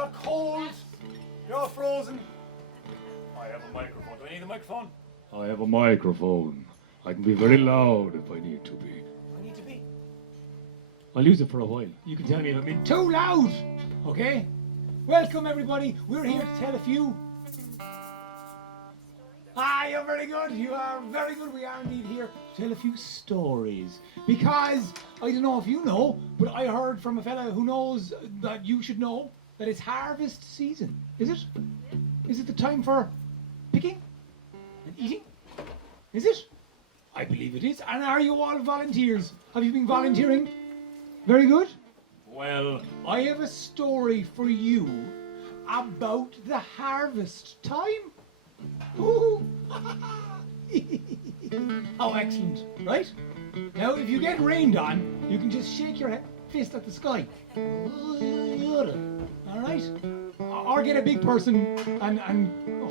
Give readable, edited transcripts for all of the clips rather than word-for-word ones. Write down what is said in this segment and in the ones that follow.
all cold. You're all frozen. I have a microphone. Do I need a microphone? I have a microphone. I can be very loud if I need to be. I need to be. I'll use it for a while. You can tell me if I'm being too loud, okay? Welcome everybody. We're here to tell a few. You're very good. You are very good. We are indeed here to tell a few stories. Because, I don't know if you know, but I heard from a fella who knows that you should know that it's harvest season. Is it? Is it the time for picking and eating? Is it? I believe it is. And are you all volunteers? Have you been volunteering? Very good. Well, I have a story for you about the harvest time. Ooh. How excellent, right? Now, if you get rained on, you can just shake your fist at the sky. All right? Or get a big person and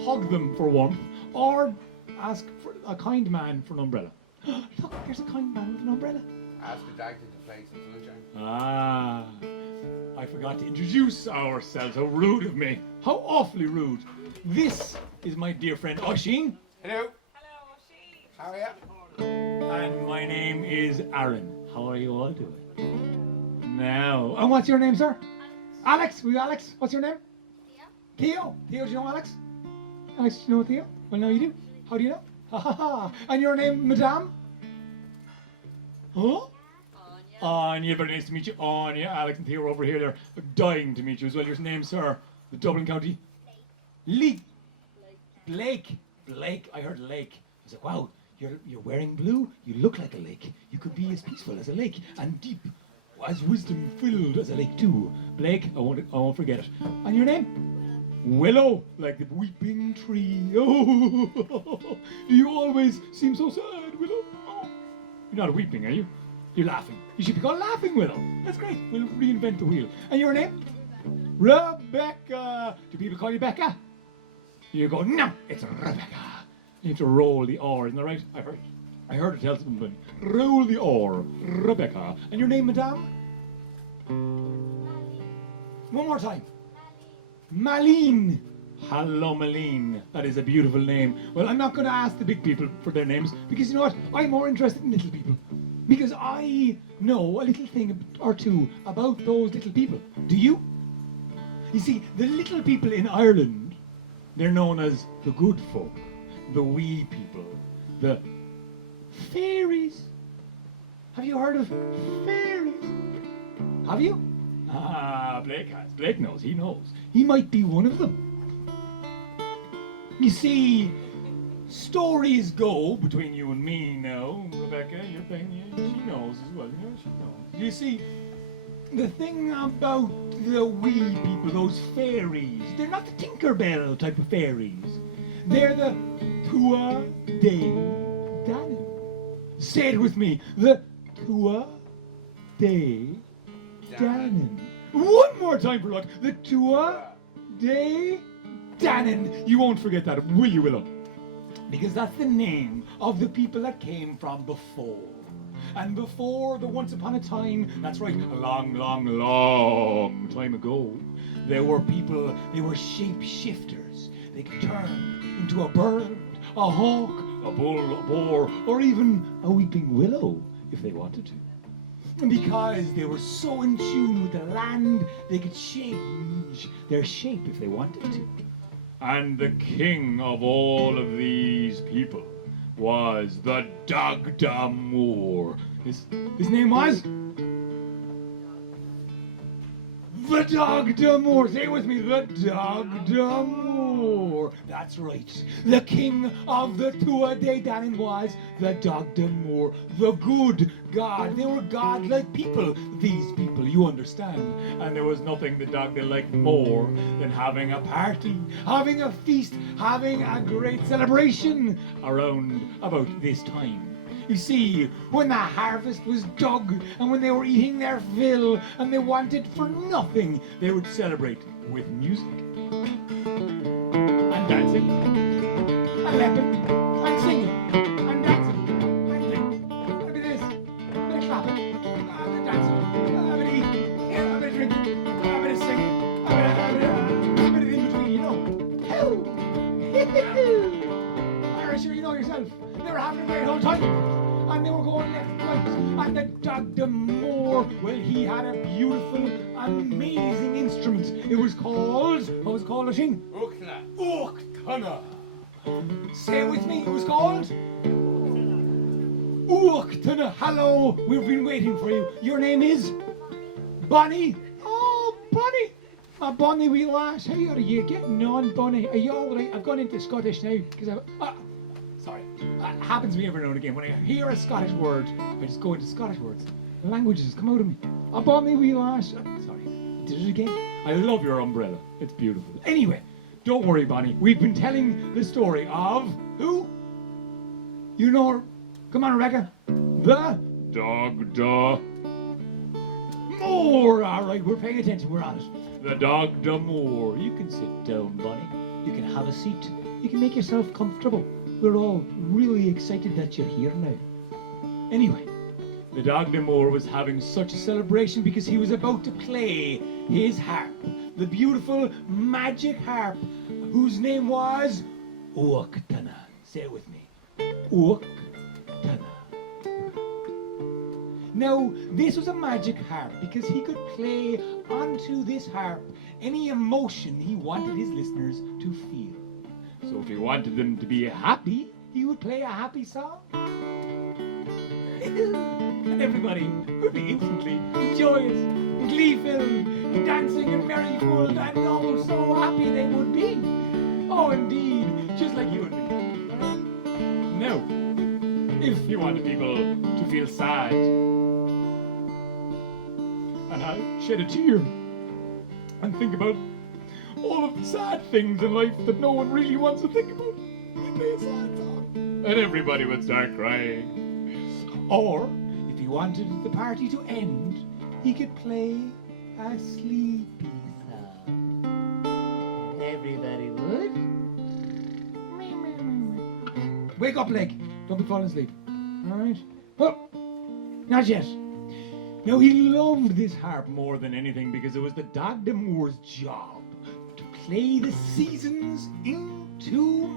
hug them for warmth. Or ask for a kind man for an umbrella. Look, there's a kind man with an umbrella. Ask the dog to play some sunshine. Ah, I forgot to introduce ourselves. How rude of me. How awfully rude. This is my dear friend Oisín. Hello. Hello, Oisín. How are you? And my name is Aaron. How are you all doing? Now, and what's your name, sir? Alex. We Alex. What's your name? Theo. Theo, do you know Alex? Alex, do you know Theo? Well, now you do. How do you know? Ha ha ha. And your name, Madame? Huh? Anya, very nice to meet you. Anya, Alex and Theo are over here. They're dying to meet you as well. Your name, sir? The Dublin County? Blake. Blake. I heard lake. I was like, wow, you're wearing blue. You look like a lake. You could be as peaceful as a lake and deep, as wisdom filled as a lake too. Blake, I won't forget it. And your name? Willow, like the weeping tree. Oh, you always seem so sad, Willow. Oh. You're not weeping, are you? You're laughing. You should be called Laughing Willow. That's great. We'll reinvent the wheel. And your name? Rebecca. Do people call you Becca? You go, no, it's Rebecca. You have to roll the R, isn't that right? I heard it tell someone, roll the R, Rebecca. And your name, Madame? One more time. Malene. Hello, Malene. That is a beautiful name. Well, I'm not going to ask the big people for their names because you know what? I'm more interested in little people. Because I know a little thing or two about those little people. Do you? You see, the little people in Ireland, they're known as the good folk, the wee people, the fairies. Have you heard of fairies? Have you? Ah, Blake has. Blake knows. He knows. He might be one of them. You see, stories go between you and me now. Rebecca, you're paying, she knows as well. You know, she knows. You see, the thing about the wee people, those fairies, they're not the Tinkerbell type of fairies. They're the Tua de Danann. Say it with me. The Tua de Danann. One more time for luck. The Tua de Danann. You won't forget that, will you, Willow? Because that's the name of the people that came from before. And before the once upon a time, that's right, a long, long, long time ago, there were people, they were shape-shifters. They could turn into a bird, a hawk, a bull, a boar, or even a weeping willow if they wanted to. And because they were so in tune with the land, they could change their shape if they wanted to. And the king of all of these people was the Dog Damour. His name was? The Dog Damour. Say it with me. The Dog Damour. That's right. The king of the Tua de Danann was the Dog Damour. The good God. They were God-like people. These people, you understand. And there was nothing the dog they liked more than having a party, having a feast, having a great celebration around about this time. You see, when the harvest was dug and when they were eating their fill and they wanted for nothing, they would celebrate with music and dancing and lapping and singing and dancing and playing. A bit of this, a bit of clapping, a bit of dancing, a bit of eating, a bit of drinking, a bit of singing, a bit of Irish, you know yourself. They were having a great old time. And they were going left, right. And the Dr. Moore, well, he had a beautiful, amazing instrument. It was called, what was it called, Oisín? Uchtana. Uchtana. Say it with me, it was called? Uchtana. Hello, we've been waiting for you. Your name is? Bonnie. Oh, Bonnie. Bonnie, wee lass, how are you getting on, Bonnie? Are you all right? I've gone into Scottish now, because sorry. It happens to me every now and again. When I hear a Scottish word, I just go into Scottish words. The language just come out of me. Bonnie, wee lass. Sorry, did it again. I love your umbrella. It's beautiful. Anyway, don't worry, Bonnie. We've been telling the story of who? You know her. Come on, Rebecca. The Dr. Moore. All right, we're paying attention. We're on it. The Dr. Moore. You can sit down, Bonnie. You can have a seat. You can make yourself comfortable. We're all really excited that you're here now. Anyway, the Dr. Moore was having such a celebration because he was about to play his harp. The beautiful magic harp, whose name was Uchtana. Say it with me. Uchtana. Now, this was a magic harp because he could play onto this harp any emotion he wanted his listeners to feel. So if he wanted them to be happy, he would play a happy song. And everybody would be instantly joyous, glee-filled, dancing and merry-full, and oh, so happy they would be. Oh, indeed, just like you and me. Now, if you wanted people to feel sad, and I shed a tear and think about all of the sad things in life that no one really wants to think about, they play a sad song, and everybody would start crying. Or, if he wanted the party to end, he could play a sleepy song. And everybody would. Wake up, Leg. Don't be falling asleep. Alright? Oh, not yet. Now, he loved this harp more than anything because it was the Dr. Moore's job to play the seasons into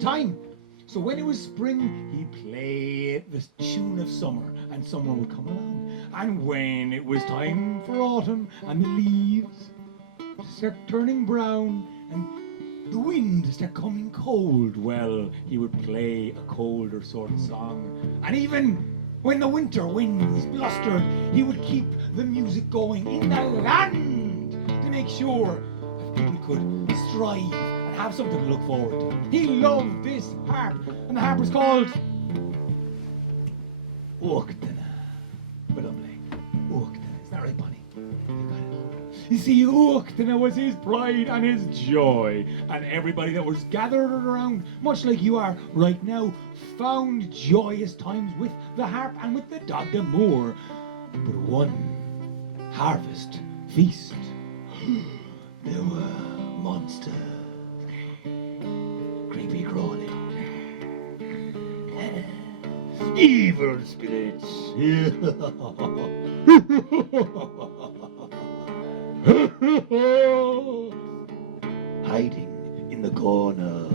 time. So when it was spring, he'd play the tune of summer, and summer would come along. And when it was time for autumn, and the leaves start turning brown, and the wind start coming cold, well, he would play a colder sort of song. And even when the winter winds blustered, he would keep the music going in the land to make sure that people could strive and have something to look forward to. He loved this harp, and the harp was called Uchtana. But I'm like, Uchtana, it's not right, Bonnie. You got it. You see, Uchtana was his pride and his joy, and everybody that was gathered around, much like you are right now, found joyous times with the harp and with the Dr. Moore. But one harvest feast, there were monsters, creepy crawling, evil spirits. Hiding in the corner,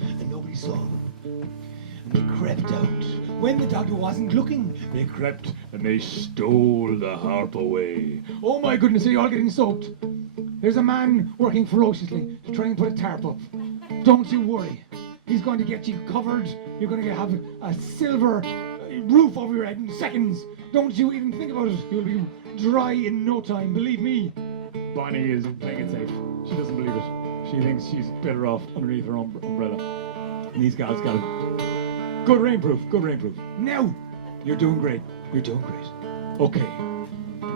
and nobody saw them. And they crept out. When the doctor wasn't looking, they crept and they stole the harp away. Oh my goodness, are you all getting soaked? There's a man working ferociously to try and put a tarp up. Don't you worry. He's going to get you covered. You're going to have a silver roof over your head in seconds. Don't you even think about it. You'll be dry in no time, believe me. Bonnie is playing it safe. She doesn't believe it. She thinks she's better off underneath her umbrella. And these guys got it. Good rainproof, good rainproof. Now, you're doing great. You're doing great. Okay.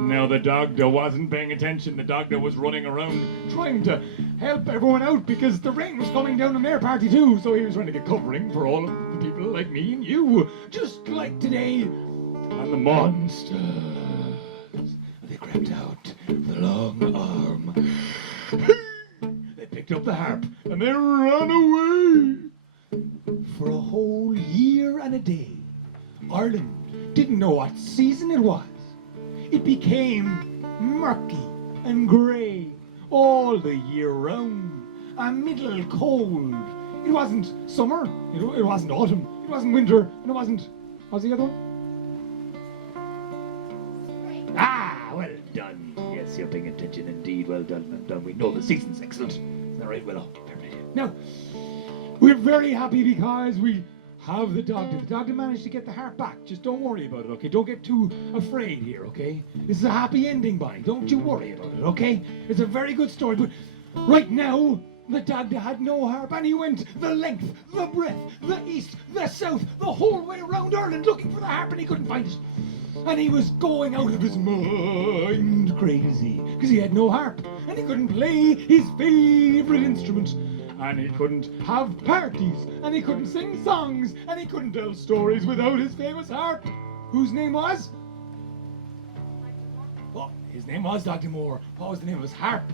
Now the doctor wasn't paying attention. The doctor was running around trying to help everyone out because the rain was coming down on their party too. So he was trying to get covering for all of the people like me and you. Just like today. And the monsters, they crept out with a long arm. They picked up the harp and they ran away. For a whole year and a day, Ireland didn't know what season it was. It became murky and grey all the year round. a middle cold. It wasn't summer, it wasn't autumn, it wasn't winter, and it wasn't... What's the other one? Ah, well done. Yes, you're paying attention indeed. Well done, well done. We know the season's excellent. Isn't that right, Willow? Now, we're very happy because we have the doctor. The doctor managed to get the heart back. Just don't worry about it, okay? Don't get too afraid here, okay? This is a happy ending, Bonnie. Don't you worry about it, okay? It's a very good story, but right now, the doctor had no harp, and he went the length, the breadth, the east, the south, the whole way around Ireland looking for the harp, and he couldn't find it. And he was going out of his mind crazy, because he had no harp, and he couldn't play his favourite instrument. And he couldn't have parties, and he couldn't sing songs, and he couldn't tell stories without his famous harp. Whose name was? Well, his name was Dr. Moore. What was the name of his harp?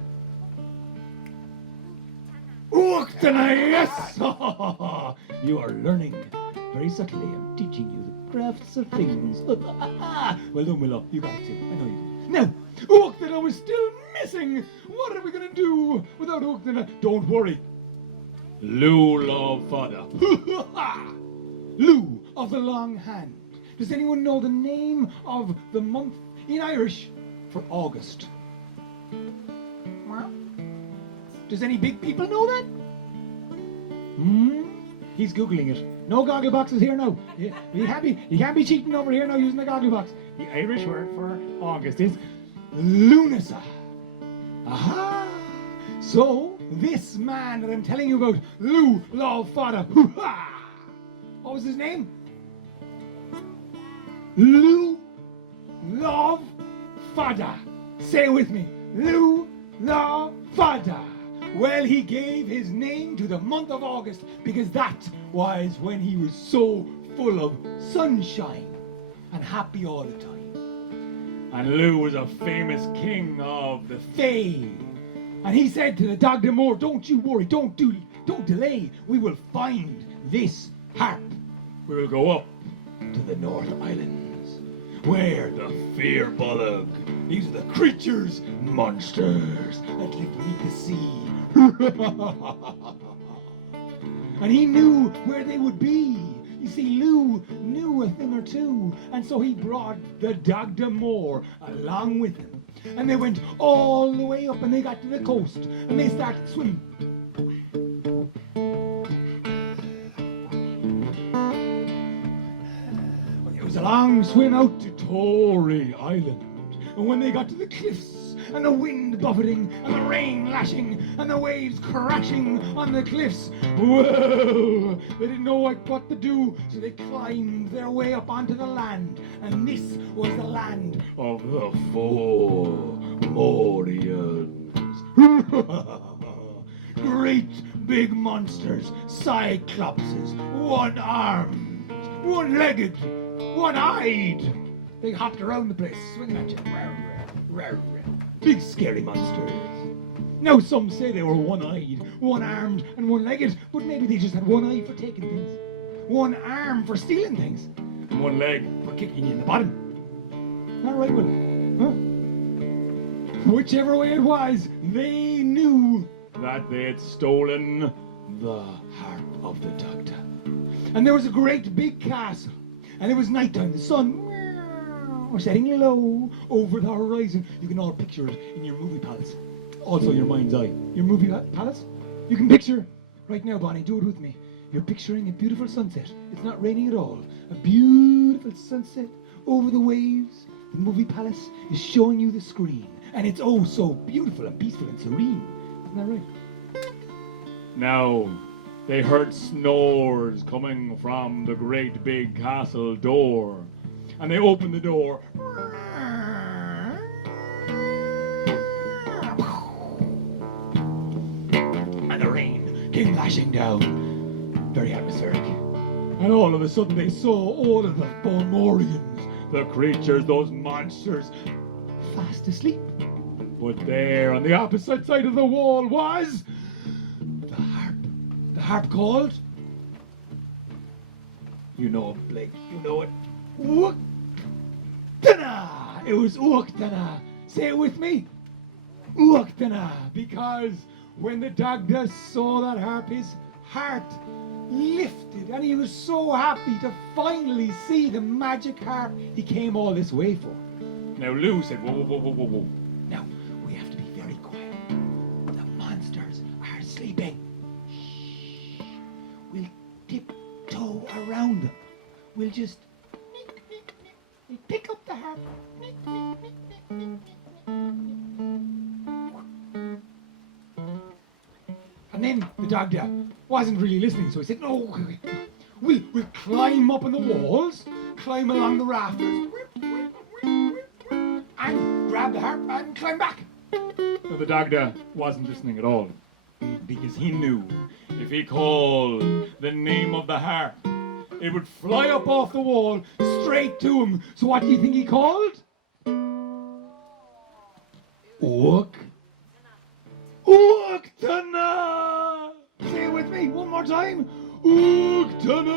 Uchtana, yes! You are learning very subtly. I'm teaching you the crafts of things. Well done, Willow. You got it too. I know you did. Now, Uchtana was still missing. What are we going to do without Uchtana? Don't worry. Lou love father. Lou of the long hand. Does anyone know the name of the month in Irish for August? Does any big people know that? He's Googling it. No goggle boxes here now. You can't be cheating over here now using the goggle box. The Irish word for August is Lunasa. Aha! So, this man that I'm telling you about, Lou Love Fada, what was his name? Lou Love Fada. Say it with me. Lou Love Fada. Well, he gave his name to the month of August because that was when he was so full of sunshine and happy all the time. And Lou was a famous king of the Fae. And he said to the Dr. Moore, don't you worry, don't delay. We will find this harp. We will go up to the North Islands, where the Fear Bullock, these are the creatures, monsters that live beneath the sea. And he knew where they would be. You see, Lou knew a thing or two, and so he brought the Dr. Moore along with him. And they went all the way up, and they got to the coast, and they started swimming. It was a long swim out to Tory Island. And when they got to the cliffs, and the wind buffeting, and the rain lashing, and the waves crashing on the cliffs, whoa! They didn't know what to do, so they climbed their way up onto the land. And this was the land of the Four Morians. Great big monsters, cyclopses, one-armed, one-legged, one-eyed. They hopped around the place, swinging at you. Big scary monsters. Now some say they were one-eyed, one-armed, and one-legged, but maybe they just had one eye for taking things, one arm for stealing things, and one leg for kicking you in the bottom. All right, well, huh? Whichever way it was, they knew that they had stolen the harp of the doctor. And there was a great big castle, and it was nighttime. The sun was setting low over the horizon. You can all picture it in your movie palace. Also your mind's eye. Your movie palace? You can picture, right now, Bonnie, do it with me. You're picturing a beautiful sunset. It's not raining at all. A beautiful sunset over the waves. The movie palace is showing you the screen. And it's oh so beautiful and peaceful and serene. Isn't that right? Now, they heard snores coming from the great big castle door. And they opened the door. And the rain came lashing down. Very atmospheric. And all of a sudden they saw all of the Fomorians, the creatures, those monsters, fast asleep. But there on the opposite side of the wall was the harp. The harp called? You know, Blake, you know it. Uchtana! It was Uchtana. Say it with me. Uchtana, because when the doctor saw that harp, his heart lifted, and he was so happy to finally see the magic harp he came all this way for. Now Lou said, whoa, whoa, whoa, whoa, whoa, whoa. Now, we have to be very quiet. The monsters are sleeping. Shh. We'll tiptoe around them. We'll just we'll pick up the harp. And then the doctor wasn't really listening, so he said, no, okay. We'll climb up on the walls, climb along the rafters, and grab the harp and climb back. So the doctor wasn't listening at all, because he knew if he called the name of the harp, it would fly up off the wall straight to him. So what do you think he called? Ook. Oktana! Say it with me one more time. Oktana!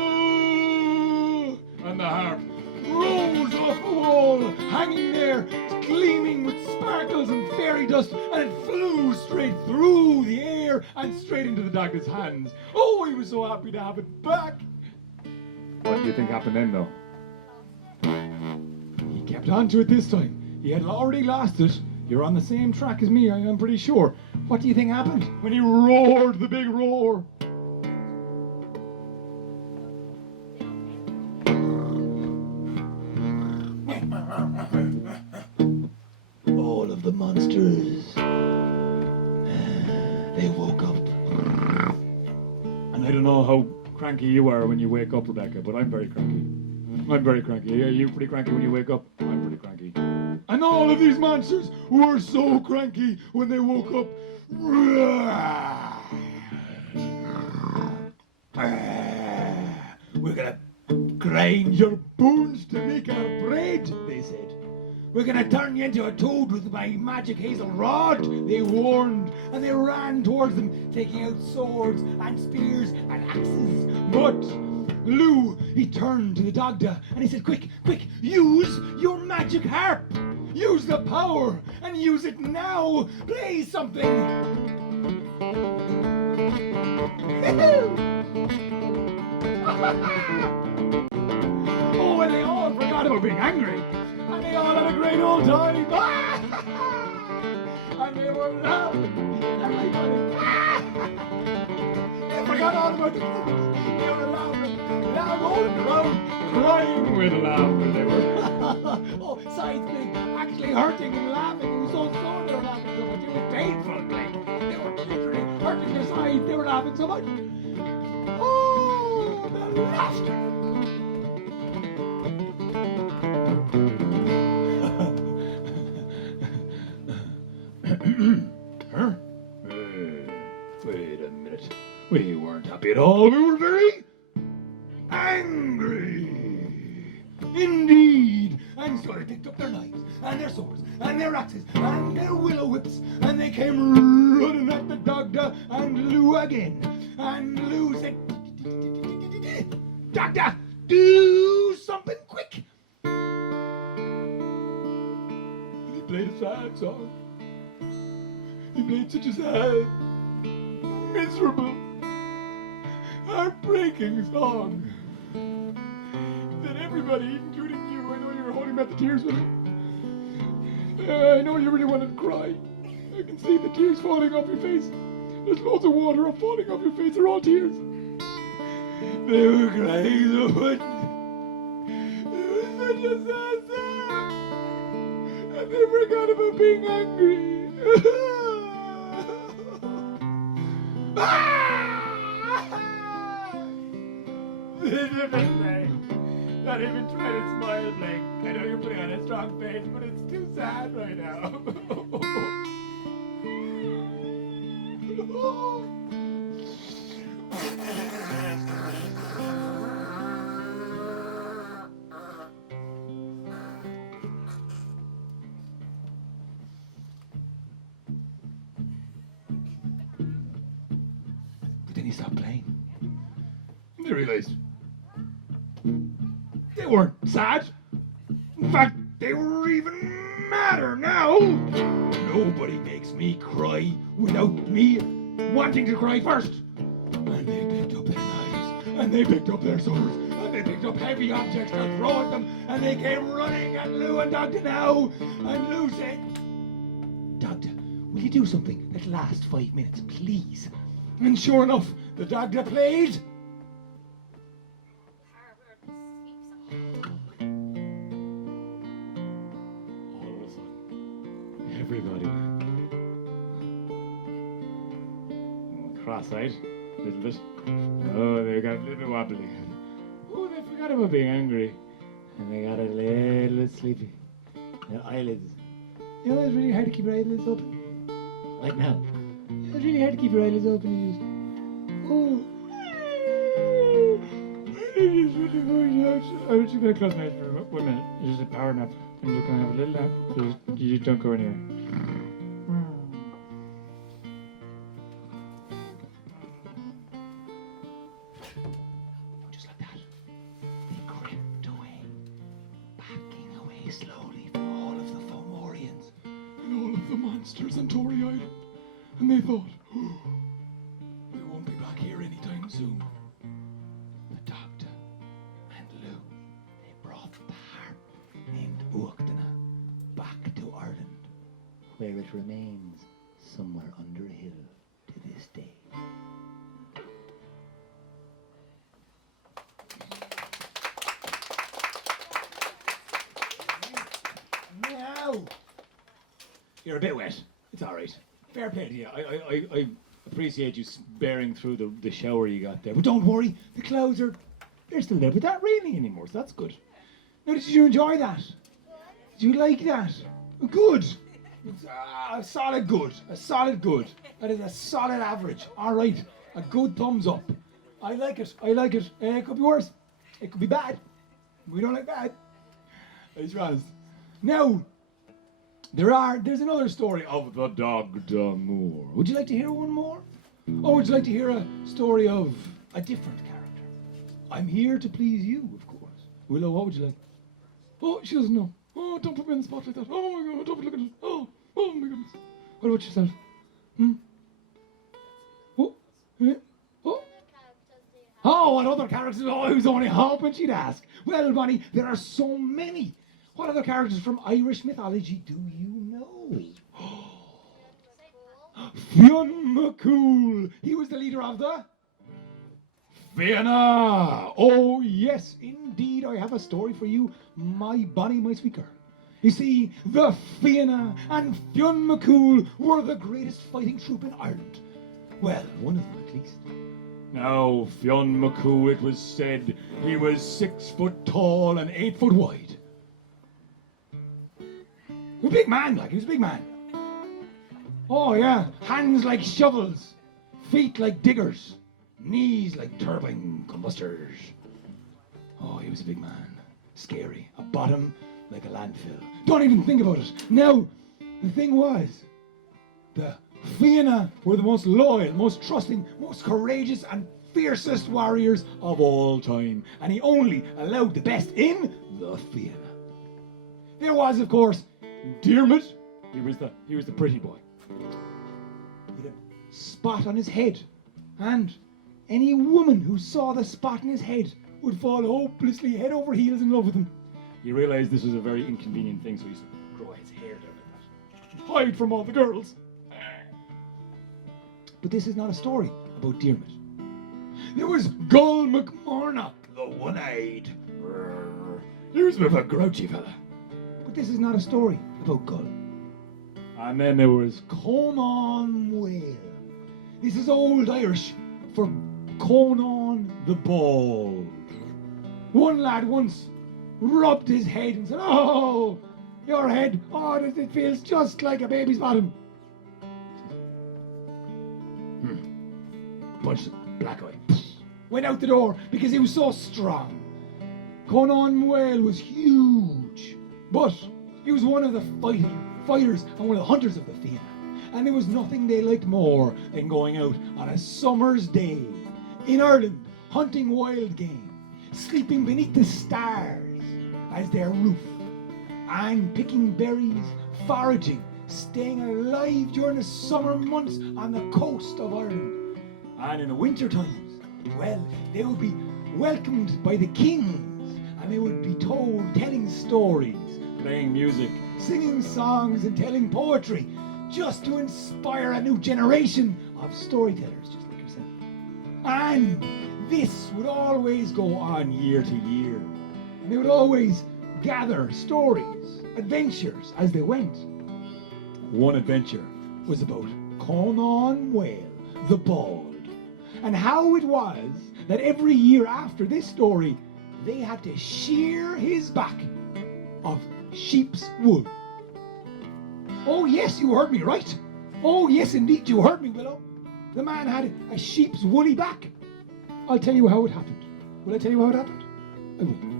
And the harp rose off the wall, hanging there, gleaming with sparkles and fairy dust, and it flew straight through the air and straight into the doctor's hands. Oh, he was so happy to have it back. What do you think happened then, though? He kept on to it this time. He had already lost it. You're on the same track as me, I'm pretty sure. What do you think happened when he roared the big roar? All of the monsters, they woke up. And I don't know how cranky you are when you wake up, Rebecca, but I'm very cranky. I'm very cranky. Are you pretty cranky when you wake up? I'm pretty cranky. And all of these monsters were so cranky when they woke up. We're gonna grind your bones to make our bread, they said. We're gonna turn you into a toad with my magic hazel rod, they warned, and they ran towards them, taking out swords and spears and axes. But Lou, he turned to the doctor and he said, quick, quick, use your magic harp. Use the power and use it now. Play something. Oh, and they all forgot about being angry. And they all had a great old time. And they were laughing. They forgot all about the things. They were laughing, rolling around, crying with laughter. They were oh, sides being actually hurting and laughing. It was so sore they were laughing so much. It was painful, like they were literally hurting their sides. They were laughing so much. Oh, the laughter. Huh? Wait a minute. We weren't happy at all. We were very angry. Indeed. And so they picked up their knives and their swords and their axes and their willow whips, and they came running at the doctor and Lou again. And Lou said, Doctor, do something quick. And he played a sad song. He played such a sad, miserable, heartbreaking song that everybody, including you, I know you were holding back the tears with him. I know you really wanted to cry. I can see the tears falling off your face. There's loads of water falling off your face. They're all tears. They were crying so much. It was such a sad song. And they forgot about being angry. This is thing. Not even try to smile, Blake. I know you're putting on a strong face, but it's too sad right now. But then he stopped playing. And they realized they weren't sad. In fact, they were even madder now. Nobody makes me cry without me wanting to cry first. And they picked up their knives, and they picked up their swords, and they picked up heavy objects to throw at them, and they came running at Lou and Dogda now. And Lou said, Dogda, will you do something that'll last 5 minutes, please? And sure enough, the Dogda played. All of a sudden, everybody cross-eyed a little bit. Oh, they got a little bit wobbly. Oh, they forgot about being angry. And they got a little bit sleepy. Their eyelids. You know, it's really hard to keep your eyelids open. Like now. It's really hard to keep your eyelids open. You just, oh. I'm just going to close my eyes for 1 minute. It's just a power nap. And you're going to have a little nap. You just don't go anywhere. Just like that. They crept away, backing away slowly from all of the Fomorians and all of the monsters on Tory Island. And they thought, oh, we won't be back here anytime soon. The Doctor and Lou, they brought the harp named Uachtainna back to Ireland, where it remains somewhere under a hill to this day. Now, you're a bit wet. It's all right. Fair play to you. I appreciate you bearing through the shower you got there. But don't worry, the clouds they're still there, but not raining anymore, so that's good. Now, did you enjoy that? Did you like that? Good. It's a solid good. A solid good. That is a solid average. All right. A good thumbs up. I like it. I like it. It could be worse. It could be bad. We don't like bad. Let's be honest. Now, there's another story of the Dogda Moor. Would you like to hear one more? Or would you like to hear a story of a different character? I'm here to please you, of course. Willow, what would you like? Oh, she doesn't know. Oh, don't put me on the spot like that. Oh my God, don't look at it. Oh my goodness. What about yourself? Oh, yeah. Oh, what other characters? Oh, I was only hoping she'd ask. Well, Bonnie, there are so many. What other characters from Irish mythology do you know? Fionn McCool. He was the leader of the Fianna. Oh, yes, indeed. I have a story for you, my Bonnie, my sweet girl. You see, the Fianna and Fionn McCool were the greatest fighting troop in Ireland. Well, one of them at least. Now, Fionn McCool, it was said he was 6 foot tall and 8 foot wide. He was a big man, he was a big man. Oh yeah, hands like shovels, feet like diggers, knees like turbine combustors. Oh, he was a big man. Scary. A bottom like a landfill. Don't even think about it. Now, the thing was, the Fianna were the most loyal, most trusting, most courageous and fiercest warriors of all time. And he only allowed the best in the Fianna. There was, of course, Diarmid. He was the pretty boy. He had a spot on his head. And any woman who saw the spot in his head would fall hopelessly head over heels in love with him. He realized this was a very inconvenient thing, so he used to grow his hair down like that. Hide from all the girls. But this is not a story about Diarmid. There was Gull McMornock, the one-eyed. He was a bit of a grouchy fella. But this is not a story about Gull. And then there was Conan Whale. This is Old Irish for Conan the Bald. One lad once rubbed his head and said, "Oh, your head, oh, it feels just like a baby's bottom." Punched the black eye. Went out the door because he was so strong. Conan Whale was huge, but he was one of the fighters and one of the hunters of the Fianna. And there was nothing they liked more than going out on a summer's day in Ireland, hunting wild game, sleeping beneath the stars as their roof, and picking berries, foraging, staying alive during the summer months on the coast of Ireland. And in the winter times, well, they would be welcomed by the kings, and they would be told, telling stories, playing music, singing songs, and telling poetry, just to inspire a new generation of storytellers, just like yourself. And this would always go on year to year, and they would always gather stories, adventures as they went. One adventure was about Conan Whale the Bald, and how it was that every year after this story, they had to shear his back of sheep's wool. Oh yes, you heard me right. Oh yes, indeed, you heard me, Willow. The man had a sheep's woolly back. I'll tell you how it happened. Will I tell you how it happened? I will.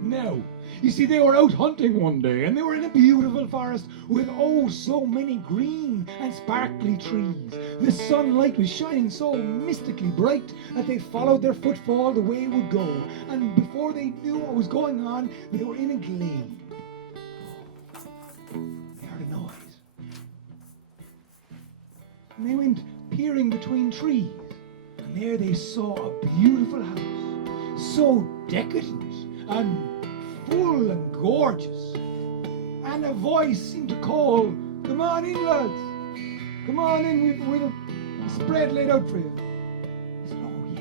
Now, you see, they were out hunting one day, and they were in a beautiful forest with oh so many green and sparkly trees. The sunlight was shining so mystically bright that they followed their footfall the way it would go, and before they knew what was going on, they were in a glade. They heard a noise, and they went peering between trees, and there they saw a beautiful house, so decadent and full and gorgeous. And a voice seemed to call, "Come on in, lads. Come on in, we've a spread laid out for you." They said, "Oh yeah."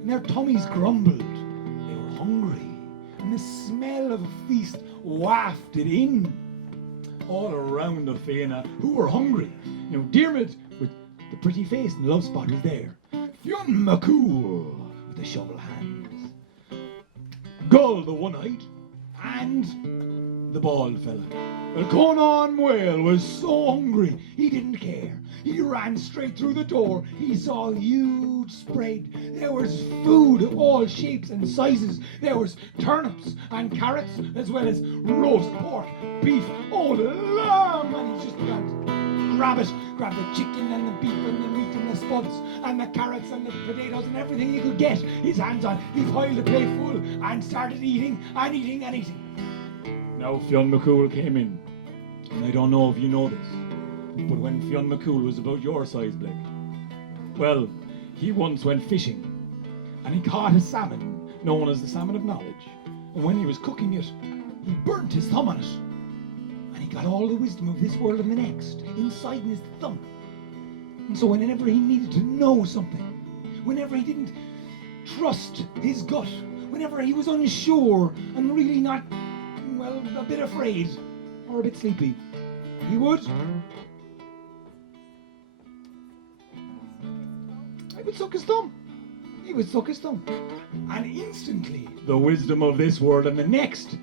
And their tummies grumbled. They were hungry. And the smell of a feast wafted in. All around the Fianna, who were hungry. Now Diarmid, with the pretty face and love spot, was there. Fionn McCool, with the shovel hands. Gull, the one-eyed, and the bald fella. Well, Conan Whale was so hungry, he didn't care. He ran straight through the door. He saw a huge spread. There was food of all shapes and sizes. There was turnips and carrots, as well as roast pork, beef, oh lamb, and he just began to grab the chicken and the beef and the meat and the spuds and the carrots and the potatoes and everything he could get his hands on. He piled the plate full and started eating and eating and eating. Now Fionn McCool came in, and I don't know if you know this, but when Fionn McCool was about your size, Blake, well, he once went fishing, and he caught a salmon known as the salmon of knowledge, and when he was cooking it, he burnt his thumb on it, and he got all the wisdom of this world and the next inside in his thumb. And so whenever he needed to know something, whenever he didn't trust his gut, whenever he was unsure and really not, well, a bit afraid or a bit sleepy, he would suck his thumb. He would suck his thumb. And instantly, the wisdom of this world and the next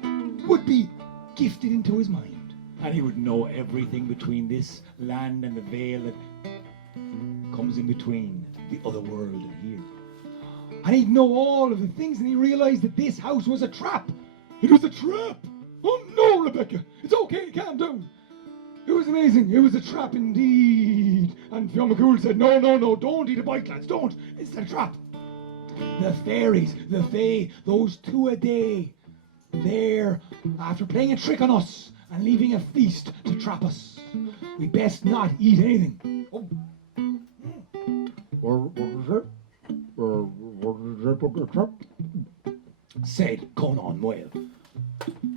would be gifted into his mind. And he would know everything between this land and the veil that comes in between the other world and here. And he'd know all of the things, and he realized that this house was a trap. It was a trap. Oh no, Rebecca, it's okay, calm down. It was amazing. It was a trap indeed. And Fionn McCool said, no, don't eat a bite, lads, don't. It's a trap. The fairies, the fae, those two a day, there, after playing a trick on us and leaving a feast to trap us. We best not eat anything. Oh. Said Conan Whale.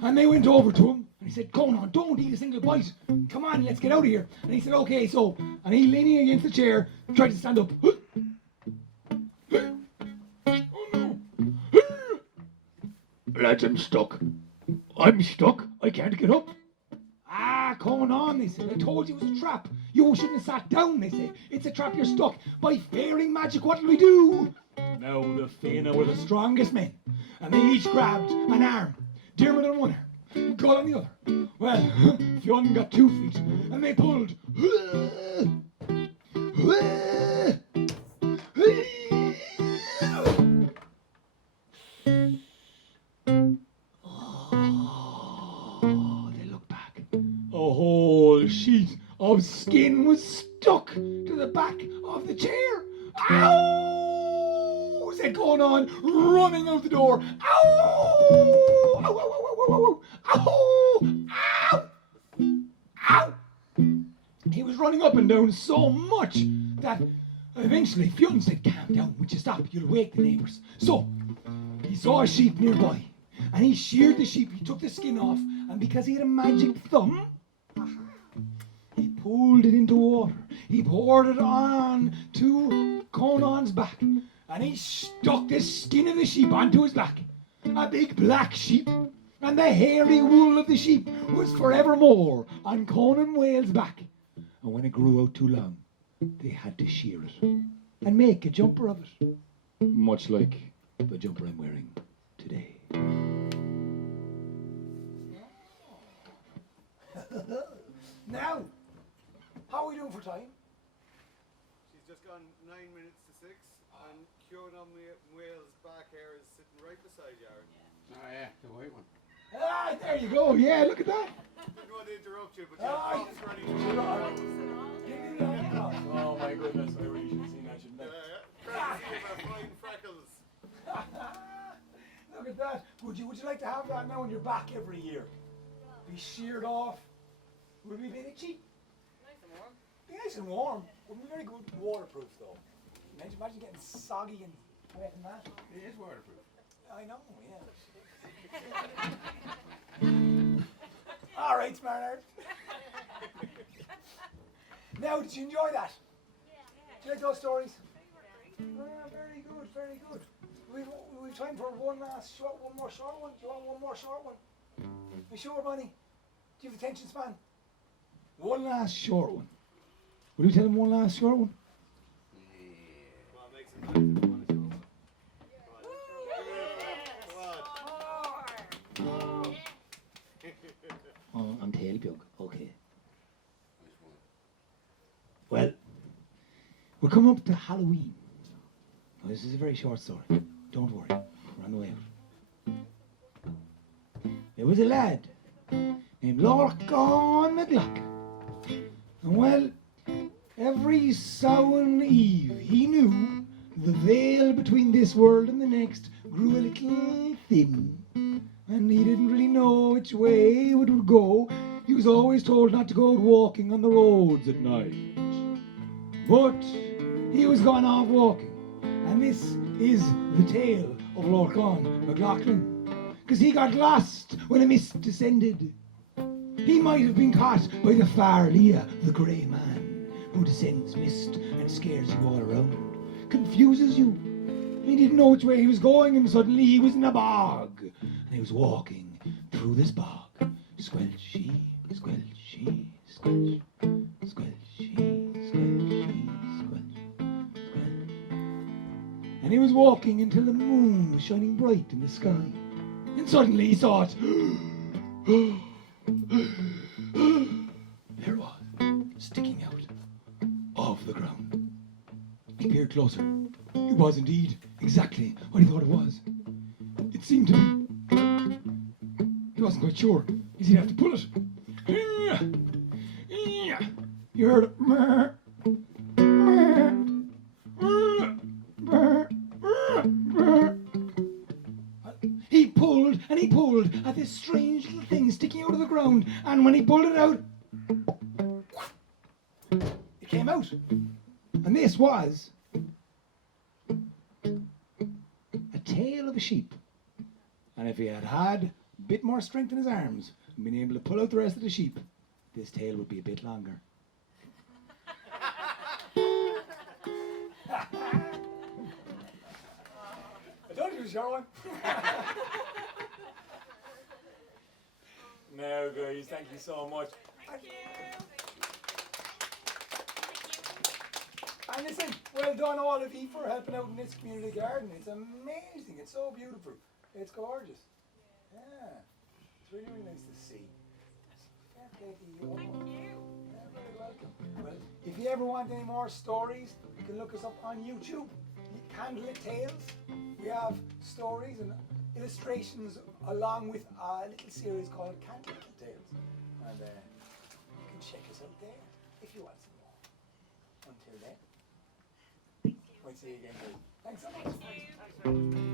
And they went over to him, and he said, "Conan, don't eat a single bite. Come on, let's get out of here." And he said, "Okay, so," and he, leaning against the chair, tried to stand up. Oh no. Lads, I'm stuck. I can't get up. "Ah, Conan," they said, "I told you it was a trap. You shouldn't have sat down," they said. "It's a trap, you're stuck. By fairy magic, what'll we do?" Now the Fianna were the strongest men, and they each grabbed an arm. Diarmid on one arm, Gull on the other. Well, Fionn got 2 feet, and they pulled. Oh, they looked back. A whole sheet of skin was stuck to the back of the chair. "Ow!" said Conan, running out the door. "Ow! Ow, ow, ow, ow, ow, ow, ow, ow, ow, running up and down so much that eventually Fionn said, "Calm down, would you stop? You'll wake the neighbours." So he saw a sheep nearby and he sheared the sheep. He took the skin off, and because he had a magic thumb, he pulled it into water. He poured it on to Conan's back, and he stuck the skin of the sheep onto his back. A big black sheep, and the hairy wool of the sheep was forevermore on Conan Whale's back. And when it grew out too long, they had to shear it and make a jumper of it, much like the jumper I'm wearing today. Now, how are we doing for time? She's just gone 9 minutes to 6, and Conan Whale's back here is sitting right beside Yara. Oh yeah, the white one. Ah, there you go. Yeah, look at that. Didn't want to interrupt you, but Ah, you're just ready to Oh my goodness, I really should have seen that, shouldn't I? courtesy of our fine freckles. Look at that. Would you like to have that now on your back every year? Be sheared off. Would be a bit cheap. Nice and warm. Be nice and warm. Wouldn't be very good waterproof though. Imagine getting soggy and wet and that. It is waterproof. I know, yeah. All right, Smartart. Now, did you enjoy that? Did you like those stories? Yeah, very good, very good. We've time for one more short one. Do you want one more short one? You sure, Bonnie? Do you have attention span? One last short one. Will you tell him one last short one? Well, make some time to go on the show. Oh, on Tailbug. Okay. Well, we're coming up to Halloween. Now, this is a very short story. Don't worry. We're on the way out. There was a lad named Lorcan McLaughlin. And well, every Samhain Eve he knew the veil between this world and the next grew a little thin. And he didn't really know which way it would go. He was always told not to go out walking on the roads at night. But he was gone off walking. And this is the tale of Lorcan McLaughlin. Because he got lost when a mist descended. He might have been caught by the Far Leah, the grey man, who descends mist and scares you all around, confuses you. He didn't know which way he was going, and suddenly he was in a bog. And he was walking through this bog. Squelchy, squelchy, squelch, squelchy, squelchy, squelch, squelch. And he was walking until the moon was shining bright in the sky. And suddenly he saw it. There it was, sticking out of the ground. He peered closer. It was indeed exactly what he thought it was. It seemed to be. He wasn't quite sure. He'd have to pull it. You heard it. He pulled and he pulled at this strange little thing sticking out of the ground, and when he pulled it out, it came out. And this was a tail of a sheep. And if he had had a bit more strength in his arms and been able to pull out the rest of the sheep, this tail would be a bit longer. I told you it was a short one. Now, guys, thank you so much. Thank you. And listen, well done all of you for helping out in this community garden. It's amazing. It's so beautiful. It's gorgeous. Yeah. It's really, really nice to see. Fair play to you all. Thank you. Yeah, very welcome. Well, if you ever want any more stories, you can look us up on YouTube. Candlelit Tales. We have stories and illustrations along with a little series called Candlelit Tales. And you can check us out there if you want some more. Until then. Thank you. Might see you again. Thanks so much. Thank you.